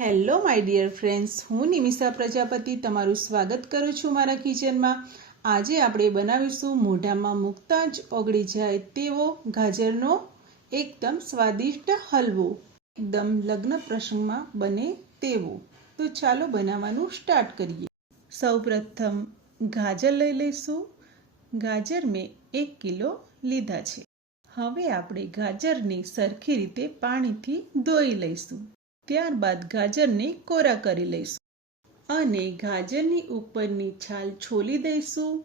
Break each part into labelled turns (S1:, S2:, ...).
S1: Hello my dear friends હું નિમિષા પ્રજાપતિ તમારું સ્વાગત કરું છું મારા કિચનમાં. આજે આપણે બનાવીશું મોઢામાં મૂકતા જ ઓગળી જાય તેવો ગાજરનો એકદમ સ્વાદિષ્ટ હલવો, એકદમ લગ્ન પ્રસંગમાં બને તેવો. તો ચાલો બનાવવાનું સ્ટાર્ટ કરીએ. સૌપ્રથમ ગાજર લઈ લઈશું. ગાજર મેં એક કિલો લીધા છે. હવે આપણે ગાજરને સરખી રીતે પાણીથી ધોઈ લઈશું. ત્યારબાદ ગાજરને કોરા કરી લઈશું. અને ગાજરની ઉપરની છાલ છોલી દઈશું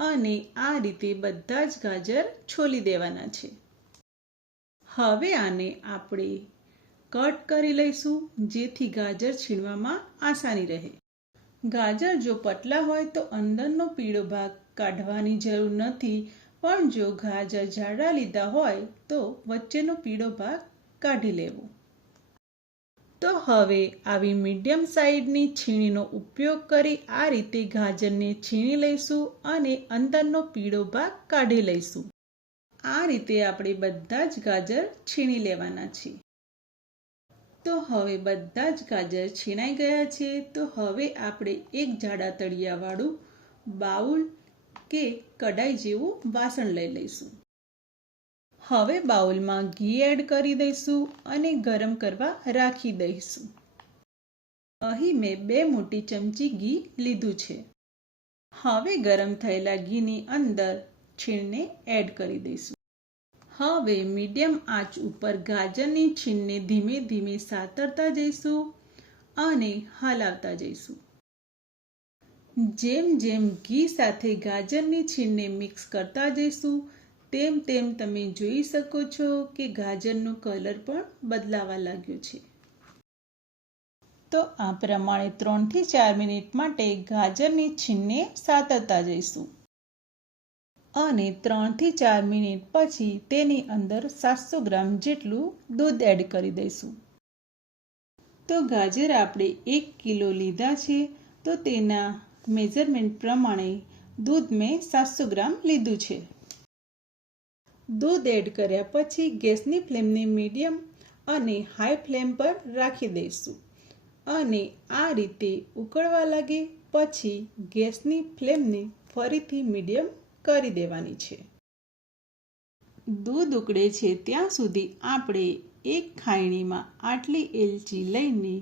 S1: અને આ રીતે બધા જ ગાજર છોલી દેવાના છે. હવે આને આપણે કટ કરી લઈશું, જેથી ગાજર છીણવામાં આસાની રહે. ગાજર જો પતલા હોય તો અંદરનો પીળો ભાગ કાઢવાની જરૂર નથી, પણ જો ગાજર જાડા લીધા હોય તો વચ્ચેનો પીળો ભાગ કાઢી લેવો. તો હવે આવી મીડિયમ સાઈઝની છીણીનો ઉપયોગ કરી આ રીતે ગાજરને છીણી લઈશું અને અંદરનો પીળો ભાગ કાઢી લઈશું. આ રીતે આપણે બધા જ ગાજર છીણી લેવાના છે તો હવે બધા જ ગાજર છીણાઈ ગયા છે. તો હવે આપણે એક જાડા તળિયાવાળું બાઉલ કે કડાઈ જેવું વાસણ લઈ લઈશું. હવે બાઉલમાં ઘી એડ કરી દઈશું અને ગરમ કરવા રાખી દઈશું. અહીં મેં બે મોટી ચમચી ઘી લીધું છે. હવે ગરમ થયેલા ઘીની અંદર છીણને એડ કરી દઈશું. હવે મીડિયમ આંચ ઉપર ગાજરની છીણને ધીમે ધીમે સાતરતા જઈશું અને હલાવતા જઈશું. જેમ જેમ ઘી સાથે ગાજરની છીણને મિક્સ કરતા જઈશું તેમ તેમ તમે જોઈ શકો છો કે ગાજરનો કલર પણ બદલાવા લાગ્યો છે. તો આ પ્રમાણે ત્રણથી ચાર મિનિટ માટે ગાજરની છીણને સાતરતા જઈશું. અને ત્રણથી ચાર મિનિટ પછી તેની અંદર સાતસો ગ્રામ જેટલું દૂધ એડ કરી દઈશું. તો ગાજર આપણે એક કિલો લીધા છે, તો તેના મેઝરમેન્ટ પ્રમાણે દૂધ મેં સાતસો ગ્રામ લીધું છે. દૂધ એડ કર્યા પછી ગેસની ફ્લેમને મીડિયમ અને હાઈ ફ્લેમ પર રાખી દઈશું. અને આ રીતે ઉકળવા લાગે પછી ગેસની ફ્લેમને ફરીથી મીડિયમ કરી દેવાની છે. દૂધ ઉકળે છે ત્યાં સુધી આપણે એક ખાયણીમાં આટલી એલચી લઈને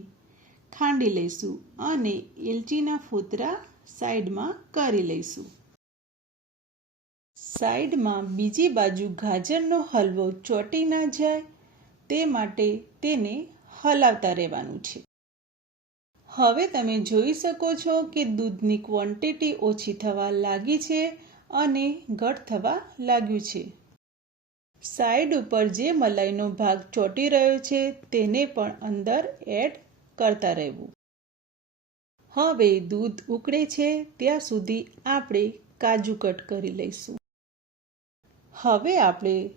S1: ખાંડી લઈશું અને એલચીના ફોતરા સાઈડમાં કરી લઈશું. સાઈડમાં બીજી બાજુ ગાજરનો હલવો ચોટી ના જાય, તે માટે તેને હલાવતા રહેવાનું છે. હવે તમે જોઈ શકો છો કે દૂધની ક્વોન્ટિટી ઓછી થવા લાગી છે અને ઘટ થવા લાગ્યું છે. સાઈડ ઉપર જે મલાઈનો ભાગ ચોટી રહ્યો છે, તેને પણ અંદર એડ કરતા રહેવું. હવે દૂધ ઉકળે છે, ત્યાં સુધી આપણે કાજુ કટ કરી લઈશું. હવે આપણે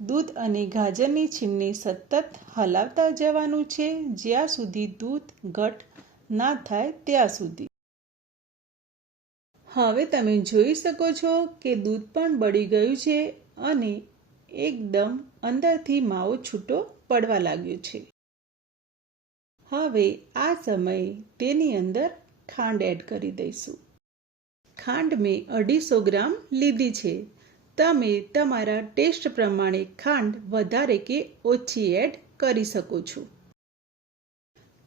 S1: દૂધ અને ગાજરની છીણને સતત હલાવતા જવાનું છે જ્યાં સુધી દૂધ ઘટ ના થાય ત્યાં સુધી. હવે તમે જોઈ શકો છો કે દૂધ પણ બળી ગયું છે અને એકદમ અંદરથી માવો છૂટો પડવા લાગ્યો છે. હવે આ સમયે તેની અંદર ખાંડ એડ કરી દઈશું. ખાંડ મેં અઢીસો ગ્રામ લીધી છે. તમે તમારા ટેસ્ટ પ્રમાણે ખાંડ વધારે કે ઓછી એડ કરી શકો છો.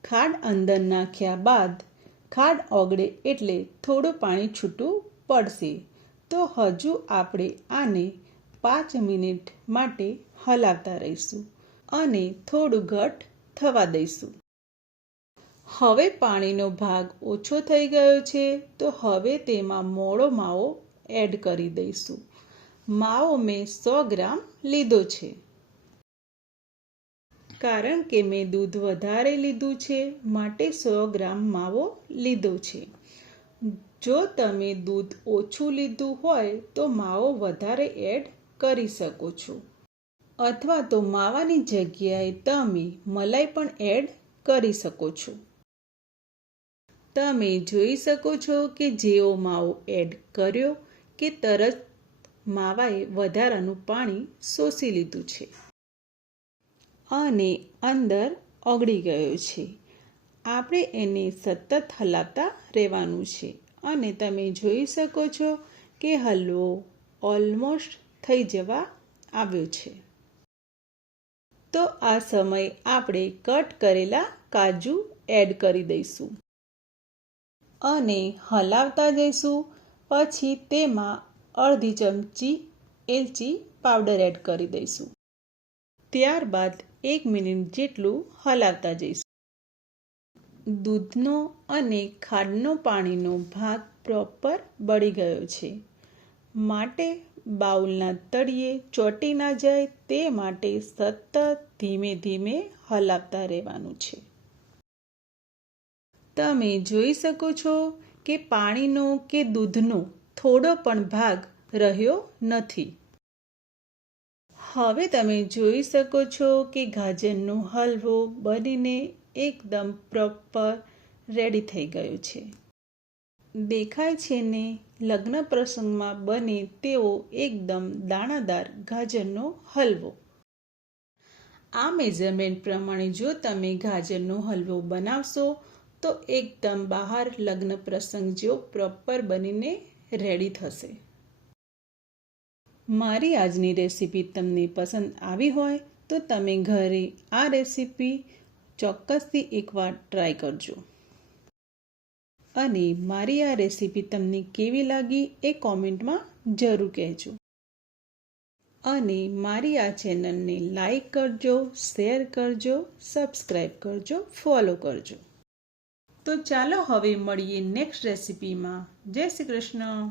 S1: ખાંડ અંદર નાખ્યા બાદ ખાંડ ઓગળે એટલે થોડું પાણી છૂટું પડશે. તો હજુ આપણે આને પાંચ મિનિટ માટે હલાવતા રહીશું અને થોડું ઘટ થવા દઈશું. હવે પાણીનો ભાગ ઓછો થઈ ગયો છે, તો હવે તેમાં મોળો માવો એડ કરી દઈશું. માવો મેં સો ગ્રામ લીધો છે. કારણ કે મેં દૂધ વધારે લીધું છે, માટે સો ગ્રામ માવો લીધો છે. જો તમે દૂધ ઓછું લીધું હોય, તો માવો વધારે એડ કરી શકો છો. અથવા તો માવાની જગ્યાએ તમે મલાઈ પણ એડ કરી શકો છો. તમે જોઈ શકો છો કે જેવો માવો એડ કર્યો કે તરત માવાએ વધારાનું પાણી શોષી લીધું છે. અને અંદર ઓગળી ગયો છે. આપણે એને સતત હલાવતા રહેવાનું છે. અને તમે જોઈ શકો છો કે હલવો ઓલમોસ્ટ થઈ જવા આવ્યો છે. તો આ સમય આપણે કટ કરેલા કાજુ એડ કરી દઈશું. અને હલાવતા જઈશું. પછી તેમાં અડધી ચમચી એલચી પાવડર એડ કરી દઈશું. ત્યારબાદ એક મિનિટ જેટલું હલાવતા જઈશું. દૂધનો અને ખાંડનો પાણીનો ભાગ પ્રોપર બળી ગયો છે. માટે બાઉલના તળિયે ચોટી ના જાય તે માટે સતત ધીમે ધીમે હલાવતા રહેવાનું છે. તમે જોઈ શકો છો કે પાણીનો કે દૂધનો થોડો પણ ભાગ રહ્યો નથી. હવે તમે જોઈ શકો છો કે ગાજરનો હલવો બનીને એકદમ પ્રોપર રેડી થઈ ગયો છે. દેખાય છે ને, લગ્ન પ્રસંગમાં બને તેવો એકદમ દાણાદાર ગાજરનો હલવો. આ મેઝરમેન્ટ પ્રમાણે જો તમે ગાજરનો હલવો બનાવશો, તો એકદમ બહાર લગ્ન પ્રસંગ જેવો પ્રોપર બનીને રેડી થશે. મારી આજની રેસીપી તમને પસંદ આવી હોય તો તમે ઘરે આ રેસીપી ચોક્કસથી એકવાર ટ્રાય કરજો. અને મારી આ રેસીપી તમને કેવી લાગી એ કોમેન્ટમાં જરૂર કહેજો. અને મારી આ ચેનલને લાઈક કરજો, શેર કરજો, સબસ્ક્રાઈબ કરજો, ફોલો કરજો. તો ચાલો હવે મળીએ નેક્સ્ટ રેસીપીમાં જય શ્રી કૃષ્ણ.